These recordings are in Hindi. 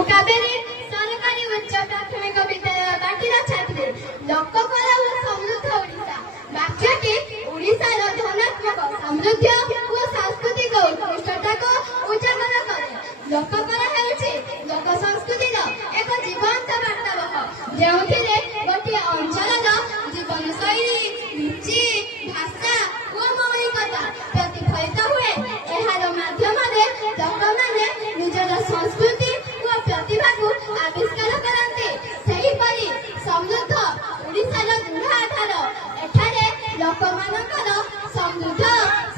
मुकाबले सरकारी उच्च प्राथमिक विद्यालय बाटीर छात्री लोककला और समृद्ध ओडिशा वाक्यटी ओडिशार धनात्मक समृद्ध और सांस्कृतिक उत्कृष्टता को उजागर करे। लोककला हेउछि लोक संस्कृतिर एक जीवंत वार्तावह जेउथिरे गोटे अंचलर जीवन शैली रुचि भाषा और मौलिकता प्रतिफलित हुए। एहार माध्यमरे लोकमाने निजर संस्कृति और प्रतिभा को आविष्कार करते। सेहीपरि समृद्ध ओडिशार दृढ़ आधार एठारे लोकमानकर समृद्ध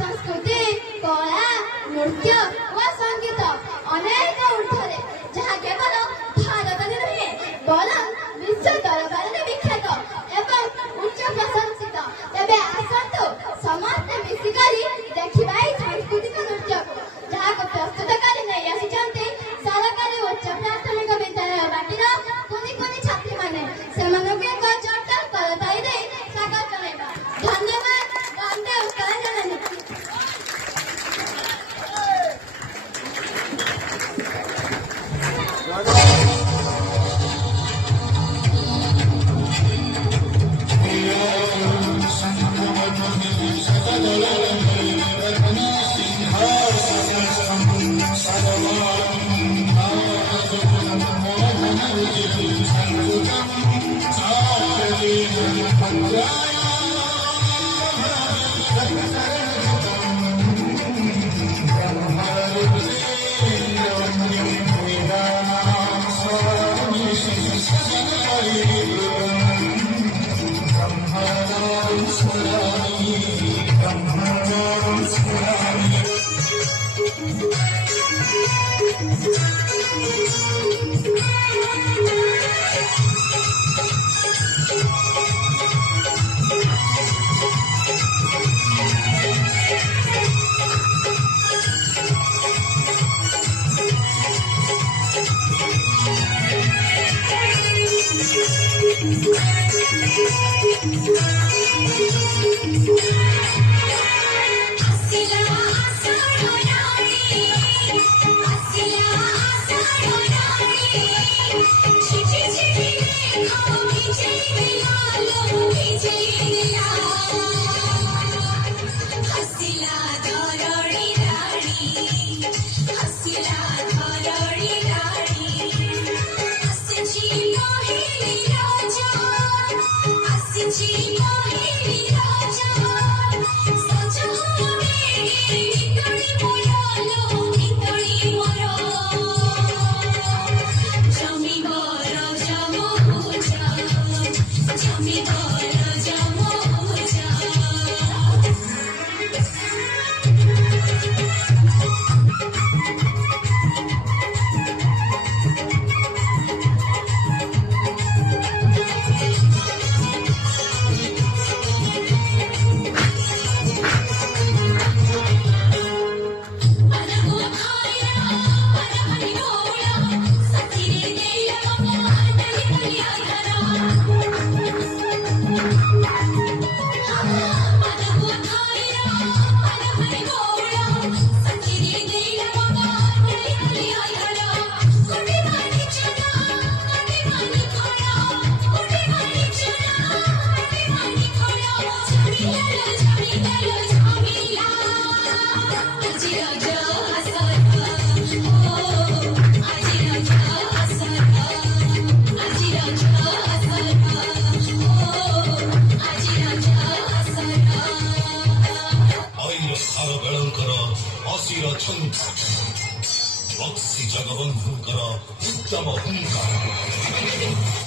संस्कृति कला नृत्य और संगीत अनेक ऊर्ध्वरे जहाँ केवल भारतरे नुहे बरं विश्व दरबारे विख्यात एवं उच्च प्रशंसित। तेबे आसतु समस्ते मिसिकरी देखिबा एई सांस्कृतिक नृत्य जहाँ को प्रस्तुत करी नै आसिचंती सरकारी उच्च प्राथमिक विद्यालय बाटीर कुनि कुनि छात्री माने। सेमानकु एक जोरदार करताली दे स्वागत जणाइबा। धन्यवाद। वंदे उत्कल जननी। बक्सी जगबन्धुकर उत्तम हुंकार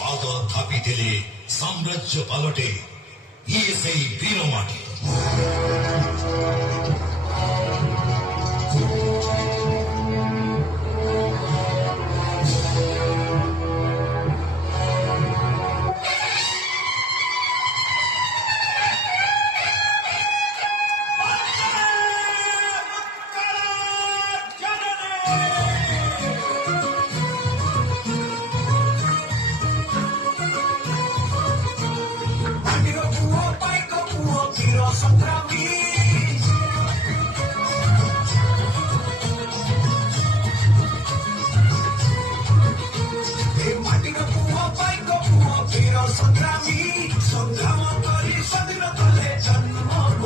पाद थापिदेले साम्राज्य पालटे यी यसै वीर माटी।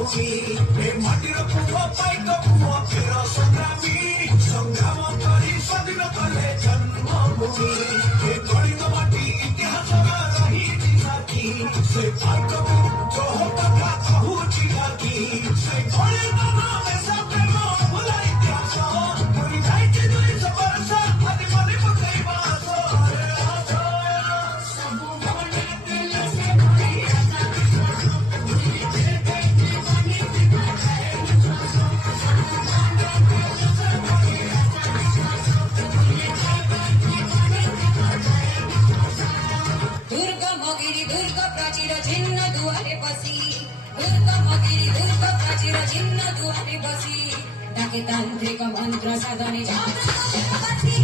ଜନ୍ମଭୂମି ଏ ମାଟିର ପୁଅ ପାଇକ ପୁଅ ବୀର ସଂଗ୍ରାମୀ ସଂଗ୍ରାମ କରି ସ୍ୱାଧୀନ କଲେ ଜନ୍ମଭୂମି ଏ କଳିଙ୍ଗ ମାଟି ଇତିହାସର ରହିଛି ସାକ୍ଷୀ ସେ ପାଇକକୁ ଜୋହ କଥା କହୁଛି ଡାକି ସେ କଳିଙ୍ଗ ଦେଶ ପ୍ରେମ ଭୁଲା ଇତିହାସ ପୁରି ଯାଇଛି 200 ବର୍ଷ ଆଜି ମନେ ପକେଇବା ଆସରେ ଆସ ସବୁ ମନେ ଦେଲେ ସେ ଭଳି ଆଶା দুর্গমগিরি দুর্গ প্রাচীর ছিন্ন দুয়ারে বসি দুর্গমগিরি দুর্গ প্রাচীর ছিন্ন দুয়ারে বসি ডাকে তান্ত্রিক মন্ত্র সাধনে জাগরণ বাসি